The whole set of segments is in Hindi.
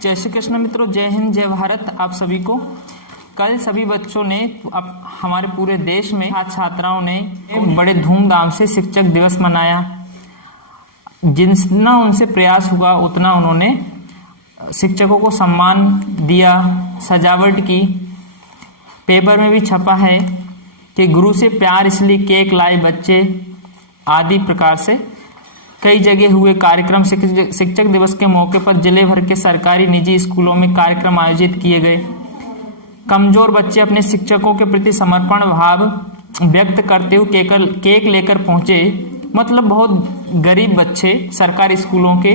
जय श्री कृष्ण मित्रों, जय हिंद, जय भारत। आप सभी को कल सभी बच्चों ने हमारे पूरे देश में छात्राओं ने बड़े धूमधाम से शिक्षक दिवस मनाया। जितना उनसे प्रयास हुआ उतना उन्होंने शिक्षकों को सम्मान दिया, सजावट की। पेपर में भी छपा है कि गुरु से प्यार इसलिए केक लाए बच्चे आदि प्रकार से कई जगह हुए कार्यक्रम। शिक्षक दिवस के मौके पर जिले भर के सरकारी निजी स्कूलों में कार्यक्रम आयोजित किए गए। कमजोर बच्चे अपने शिक्षकों के प्रति समर्पण भाव व्यक्त करते हुए केक लेकर पहुंचे। मतलब बहुत गरीब बच्चे सरकारी स्कूलों के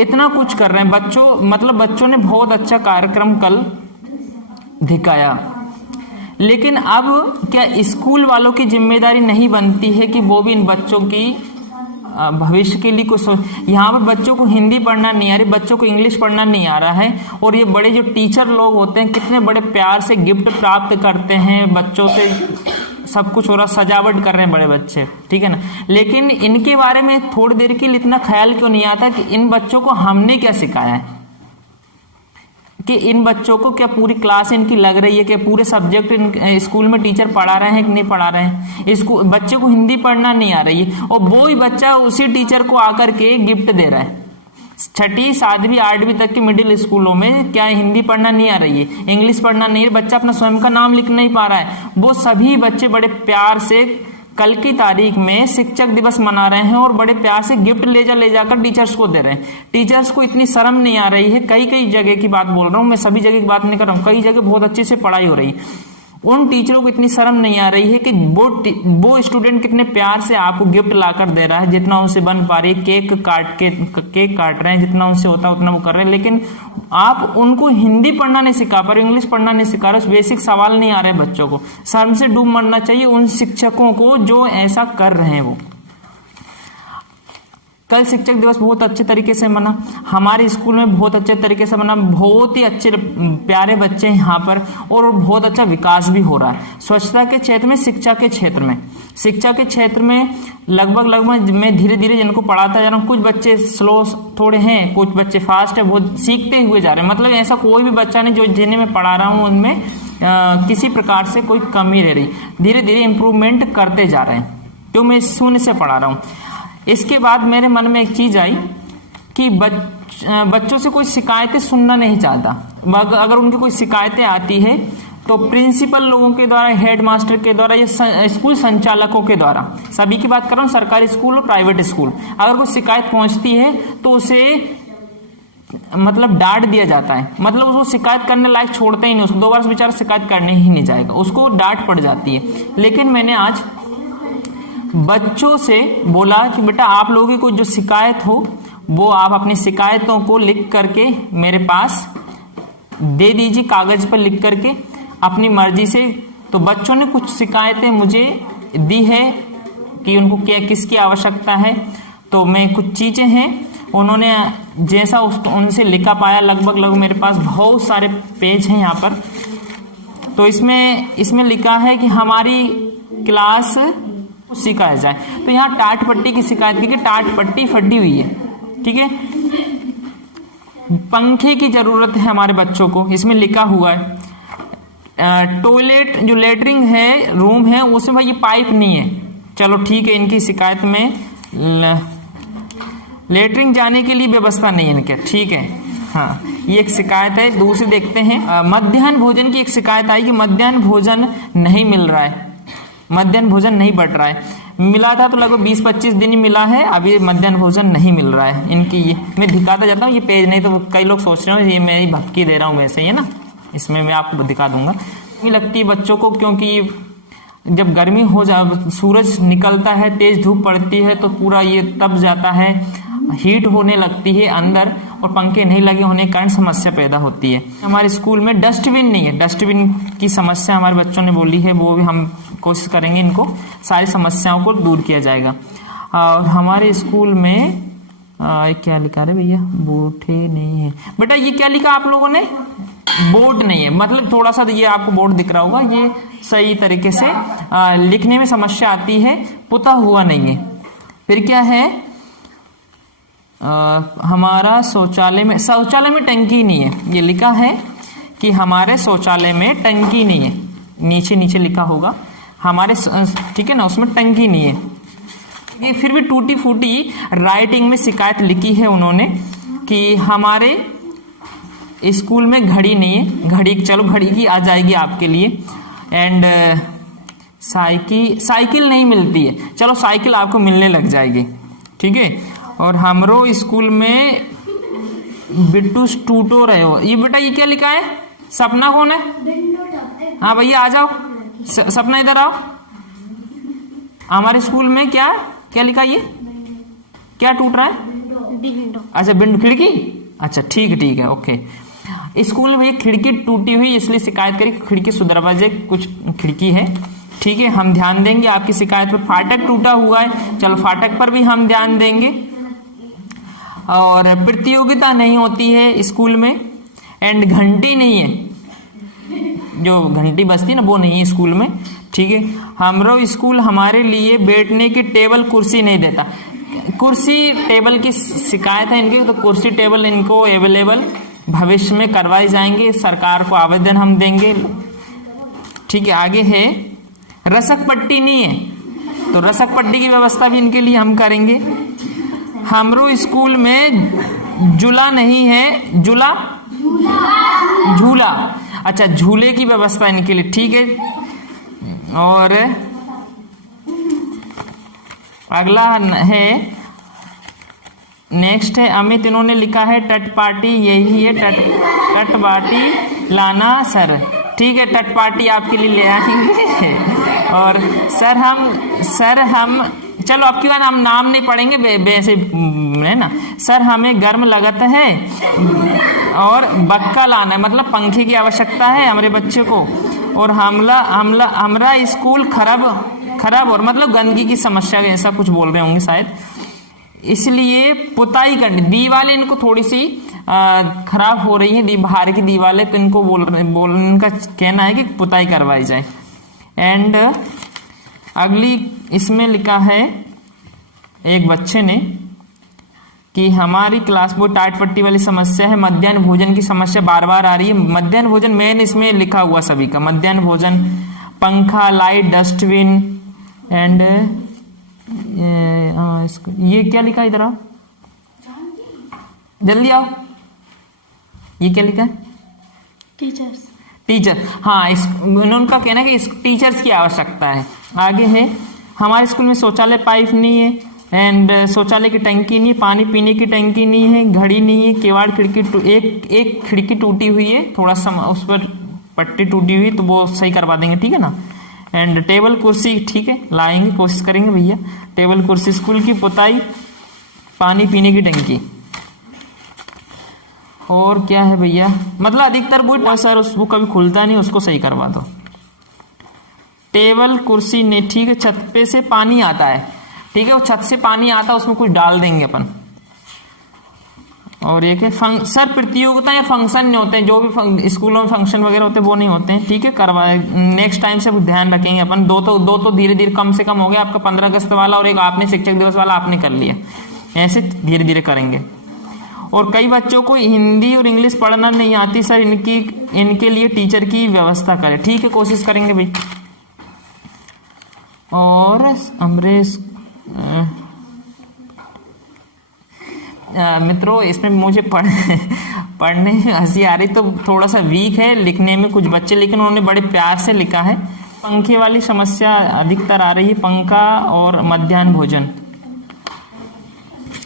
इतना कुछ कर रहे हैं। बच्चों ने बहुत अच्छा कार्यक्रम कल दिखाया। लेकिन अब क्या स्कूल वालों की जिम्मेदारी नहीं बनती है कि वो भी इन बच्चों की भविष्य के लिए कुछ यहाँ पर बच्चों को हिंदी पढ़ना नहीं आ रही, बच्चों को इंग्लिश पढ़ना नहीं आ रहा है। और ये बड़े जो टीचर लोग होते हैं कितने बड़े प्यार से गिफ्ट प्राप्त करते हैं, बच्चों से सब कुछ हो रहा, सजावट कर रहे हैं बड़े बच्चे, ठीक है ना। लेकिन इनके बारे में थोड़ी देर के लिए इतना ख्याल क्यों नहीं आता कि इन बच्चों को हमने क्या सिखाया है, कि इन बच्चों को क्या पूरी क्लास इनकी लग रही है, कि पूरे सब्जेक्ट स्कूल में टीचर पढ़ा रहे हैं कि नहीं पढ़ा रहे हैं। बच्चे को हिंदी पढ़ना नहीं आ रही है और वो ही बच्चा उसी टीचर को आकर के गिफ्ट दे रहा है। 6वीं 7वीं 8वीं तक के मिडिल स्कूलों में क्या हिंदी पढ़ना नहीं आ रही है, इंग्लिश पढ़ना नहीं है, बच्चा अपना स्वयं का नाम लिख नहीं पा रहा है। वो सभी बच्चे बड़े प्यार से कल की तारीख में शिक्षक दिवस मना रहे हैं और बड़े प्यार से गिफ्ट ले जाकर टीचर्स को दे रहे हैं। टीचर्स को इतनी शर्म नहीं आ रही है। कई जगह की बात बोल रहा हूँ मैं, सभी जगह की बात नहीं कर रहा हूँ। कई जगह बहुत अच्छे से पढ़ाई हो रही है, उन टीचरों को इतनी शर्म नहीं आ रही है कि वो स्टूडेंट कितने प्यार से आपको गिफ्ट लाकर दे रहा है। जितना उनसे बन पा रही है केक काट रहे हैं, जितना उनसे होता है उतना वो कर रहे हैं। लेकिन आप उनको हिंदी पढ़ना नहीं सिखा पा रहे, इंग्लिश पढ़ना नहीं सिखा रहे, बेसिक सवाल नहीं आ रहे बच्चों को। शर्म से डूब मरना चाहिए उन शिक्षकों को जो ऐसा कर रहे हैं। वो कल शिक्षक दिवस बहुत अच्छे तरीके से मना, हमारे स्कूल में बहुत अच्छे तरीके से मना। बहुत ही अच्छे प्यारे बच्चे यहाँ पर और बहुत अच्छा विकास भी हो रहा है स्वच्छता के क्षेत्र में। शिक्षा के क्षेत्र में लगभग मैं धीरे धीरे जिनको पढ़ाता जा रहा हूँ, कुछ बच्चे स्लो थोड़े हैं, कुछ बच्चे फास्ट है, वो सीखते हुए जा रहे हैं। मतलब ऐसा कोई भी बच्चा नहीं जो जिन्हें मैं पढ़ा रहा हूँ उनमें किसी प्रकार से कोई कमी रह रही। धीरे धीरे इंप्रूवमेंट करते जा रहे हैं, तो मैं शून्य से पढ़ा रहा हूँ। इसके बाद मेरे मन में एक चीज आई कि बच्चों से कोई शिकायतें सुनना नहीं चाहता। अगर उनकी कोई शिकायतें आती है तो प्रिंसिपल लोगों के द्वारा, हेड मास्टर के द्वारा या स्कूल संचालकों के द्वारा, सभी की बात कर रहा हूँ, सरकारी स्कूल और प्राइवेट स्कूल, अगर कोई शिकायत पहुंचती है तो उसे मतलब डांट दिया जाता है। मतलब उसको शिकायत करने लायक छोड़ते ही नहीं, उसको दोबारा बेचारा शिकायत करने ही नहीं जाएगा, उसको डांट पड़ जाती है। लेकिन मैंने आज बच्चों से बोला कि बेटा आप लोगों की कोई जो शिकायत हो वो आप अपनी शिकायतों को लिख करके मेरे पास दे दीजिए, कागज पर लिख करके अपनी मर्जी से। तो बच्चों ने कुछ शिकायतें मुझे दी है कि उनको क्या किसकी आवश्यकता है। तो मैं कुछ चीजें हैं उन्होंने जैसा उनसे लिखा पाया, लगभग मेरे पास बहुत सारे पेज हैं यहाँ पर। तो इसमें लिखा है कि हमारी क्लास सिखाया जाए। तो यहाँ टाट पट्टी की शिकायत की कि टाट पट्टी फटी हुई है, ठीक है। पंखे की जरूरत है हमारे बच्चों को, इसमें लिखा हुआ है। टॉयलेट जो लेटरिंग है, रूम है, उसमें भाई ये पाइप नहीं है। चलो ठीक है, इनकी शिकायत में लेटरिंग जाने के लिए व्यवस्था नहीं है इनके, ठीक है। हाँ, ये एक शिकायत है। दूसरी देखते हैं, मध्याह्न भोजन की एक शिकायत आई कि मध्याह्न भोजन नहीं मिल रहा है, मध्याह्न भोजन नहीं बट रहा है। मिला था तो लगभग 20-25 दिन ही मिला है, अभी मध्याह्न भोजन नहीं मिल रहा है इनकी। ये मैं दिखाता जाता हूँ, ये पेज नहीं तो कई लोग सोच रहे हो ये मैं भक्की दे रहा हूँ, वैसे ही है ना, इसमें मैं आपको दिखा दूंगा। लगती है बच्चों को, क्योंकि जब गर्मी हो सूरज निकलता है, तेज धूप पड़ती है तो पूरा ये तप जाता है, हीट होने लगती है अंदर, और पंखे नहीं लगे होने के कारण समस्या पैदा होती है। हमारे स्कूल में डस्टबिन नहीं है, डस्टबिन की समस्या हमारे बच्चों ने बोली है, वो भी हम कोशिश करेंगे, इनको सारी समस्याओं को दूर किया जाएगा। और हमारे स्कूल में क्या लिखा रहे भैया, बोर्ड नहीं है बेटा, ये क्या लिखा आप लोगों ने, बोर्ड नहीं है। मतलब थोड़ा सा ये आपको बोर्ड दिख रहा होगा, ये सही तरीके से लिखने में समस्या आती है, पुता हुआ नहीं है। फिर क्या है, हमारा शौचालय में टंकी नहीं है, ये लिखा है कि हमारे शौचालय में टंकी नहीं है, नीचे नीचे लिखा होगा हमारे, ठीक है ना, उसमें टंकी नहीं है। ये फिर भी टूटी फूटी राइटिंग में शिकायत लिखी है उन्होंने कि हमारे स्कूल में घड़ी नहीं है, घड़ी चलो घड़ी की आ जाएगी आपके लिए, एंड साइकिल नहीं मिलती है, चलो साइकिल आपको मिलने लग जाएगी, ठीक है। और हमरो स्कूल में बिट्टू टूटो रहे हो, ये बेटा ये क्या लिखा है? सपना कौन है? हाँ भैया आ जाओ, सपना इधर आओ। हमारे स्कूल में क्या क्या लिखा, ये क्या टूट रहा है? अच्छा विंडो, खिड़की, अच्छा ठीक है ओके। स्कूल में भैया खिड़की टूटी हुई इसलिए शिकायत करी, खिड़की सुदरवाजे कुछ खिड़की है, ठीक है, हम ध्यान देंगे आपकी शिकायत पर। फाटक टूटा हुआ है, चलो फाटक पर भी हम ध्यान देंगे। और प्रतियोगिता नहीं होती है स्कूल में, एंड घंटी नहीं है, जो घंटी बजती है ना वो नहीं है स्कूल में, ठीक है। हमरो स्कूल हमारे लिए बैठने की टेबल कुर्सी नहीं देता, कुर्सी टेबल की शिकायत है इनकी, तो कुर्सी टेबल इनको अवेलेबल भविष्य में करवाई जाएंगे, सरकार को आवेदन हम देंगे, ठीक है। आगे है रसक पट्टी नहीं है, तो रसक पट्टी की व्यवस्था भी इनके लिए हम करेंगे। हमरो स्कूल में झूला नहीं है, झूला, अच्छा झूले की व्यवस्था इनके लिए, ठीक है। और अगला है, नेक्स्ट है अमित, इन्होंने लिखा है तट पार्टी, यही है तट पार्टी लाना सर, ठीक है, तट पार्टी आपके लिए ले आएंगे। और सर हम चलो अब की बार हम नाम नहीं पढ़ेंगे वैसे है ना। सर हमें गर्म लगता है और बक्का लाना है, मतलब पंखे की आवश्यकता है हमारे बच्चे को। और हमरा स्कूल खराब और मतलब गंदगी की समस्या, ऐसा कुछ बोल रहे होंगे शायद, इसलिए पुताई करनी, दीवारें इनको थोड़ी सी खराब हो रही है, बाहर की दीवारें, तो इनको इनका कहना है कि पुताई करवाई जाए। एंड अगली इसमें लिखा है एक बच्चे ने कि हमारी क्लास वो टाट पट्टी वाली समस्या है, मध्याह्न भोजन की समस्या बार बार आ रही है। मध्याह्न भोजन मेन इसमें लिखा हुआ सभी का, मध्याह्न भोजन, पंखा, लाइट, डस्टबिन एंड ये क्या लिखा है, इधर आओ जल्दी आओ, ये क्या लिखा है? टीचर, हाँ उनका कहना है कि टीचर्स की आवश्यकता है। आगे है हमारे स्कूल में शौचालय पाइप नहीं है, एंड शौचालय की टंकी नहीं, पानी पीने की टंकी नहीं है, घड़ी नहीं है, केवाड़ खिड़की एक खिड़की टूटी हुई है, थोड़ा सा उस पर पट्टी टूटी हुई, तो वो सही करवा देंगे, ठीक है ना। एंड टेबल कुर्सी, ठीक है, लाएंगे, कोशिश करेंगे भैया। टेबल कुर्सी, स्कूल की पुताई, पानी पीने की टंकी, और क्या है भैया, मतलब अधिकतर वो सर वो कभी खुलता नहीं, उसको सही करवा दो। टेबल कुर्सी ने, ठीक है, छत पे से पानी आता है, ठीक है, वो छत से पानी आता है, उसमें कुछ डाल देंगे अपन। और ये सर प्रतियोगिता या फंक्शन नहीं होते हैं, जो भी स्कूलों में फंक्शन वगैरह होते हैं वो नहीं होते हैं, ठीक है, करवाए नेक्स्ट टाइम से ध्यान रखेंगे अपन। दो तो धीरे धीरे कम से कम हो गया आपका, 15 अगस्त वाला और एक आपने शिक्षक दिवस वाला आपने कर लिया, ऐसे धीरे धीरे करेंगे। और कई बच्चों को हिंदी और इंग्लिश पढ़ना नहीं आती सर, इनके लिए टीचर की व्यवस्था करें, ठीक है, कोशिश करेंगे भाई। और अमरेश मित्रों, इसमें मुझे पढ़ने में हंसी आ रही, तो थोड़ा सा वीक है लिखने में कुछ बच्चे, लेकिन उन्होंने बड़े प्यार से लिखा है। पंखे वाली समस्या अधिकतर आ रही है, पंखा और मध्याह्न भोजन,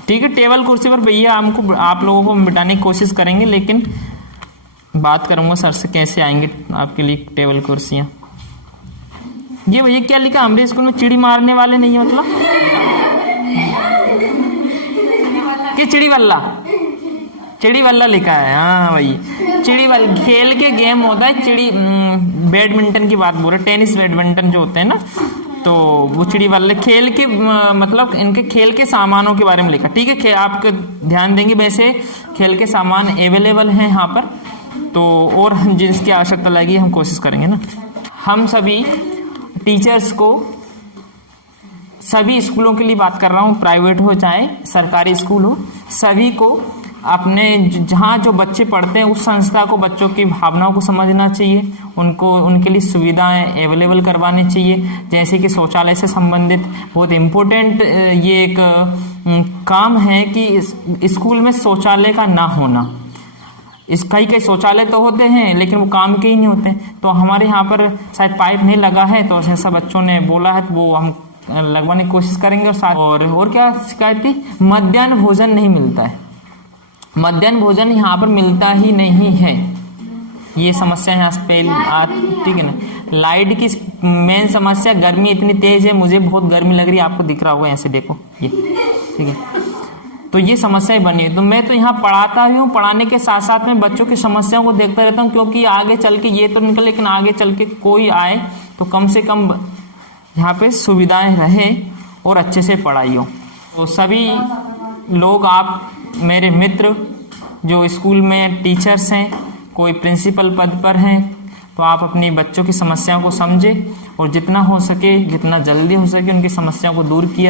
ठीक है। टेबल कुर्सी पर भैया हमको आप लोगों को मिटाने की कोशिश करेंगे, लेकिन बात करूंगा सर से कैसे आएंगे आपके लिए टेबल कुर्सियां। ये भैया क्या लिखा, हमारे स्कूल में चिड़ी मारने वाले नहीं है, मतलब कि चिड़ी बल्ला लिखा है, हाँ भाई चिड़ी बल्ला खेल के गेम होता है, चिड़ी बैडमिंटन की बात बोल रहे, टेनिस बैडमिंटन जो होते हैं ना, तो वो चिड़ी बल्ले खेल के मतलब इनके खेल के सामानों के बारे में लिखा, ठीक है, आप ध्यान देंगे। वैसे खेल के सामान अवेलेबल हैं यहाँ पर, तो और जिसकी आवश्यकता लगेगी हम कोशिश करेंगे ना। हम सभी टीचर्स को, सभी स्कूलों के लिए बात कर रहा हूँ, प्राइवेट हो चाहे सरकारी स्कूल हो, सभी को अपने जहाँ जो बच्चे पढ़ते हैं उस संस्था को बच्चों की भावनाओं को समझना चाहिए, उनको उनके लिए सुविधाएं अवेलेबल करवानी चाहिए, जैसे कि शौचालय से संबंधित बहुत इम्पोर्टेंट ये एक काम है कि स्कूल में शौचालय का ना होना। कई शौचालय तो होते हैं लेकिन वो काम के ही नहीं होते। तो हमारे यहाँ पर शायद पाइप नहीं लगा है, तो ऐसा बच्चों ने बोला है, तो वो हम लगवाने की कोशिश करेंगे। और क्या शिकायत थी, मध्याह्न भोजन नहीं मिलता है, मध्याह्न भोजन यहाँ पर मिलता ही नहीं है, ये समस्या है ठीक है ना। लाइट की मेन समस्या, गर्मी इतनी तेज है, मुझे बहुत गर्मी लग रही है, आपको दिख रहा होगा, ऐसे देखो ये, ठीक है। तो ये समस्याएं बनी है। तो मैं तो यहाँ पढ़ाता ही हूँ, पढ़ाने के साथ साथ में बच्चों की समस्याओं को देखता रहता हूँ, क्योंकि आगे चल के ये तो निकल, लेकिन आगे चल के कोई आए तो कम से कम यहाँ पे सुविधाएं रहे और अच्छे से पढ़ाई हो। तो सभी लोग, आप मेरे मित्र जो स्कूल में टीचर्स हैं, कोई प्रिंसिपल पद पर हैं, तो आप अपनी बच्चों की समस्याओं को समझें और जितना हो सके, जितना जल्दी हो सके उनकी समस्याओं को दूर किया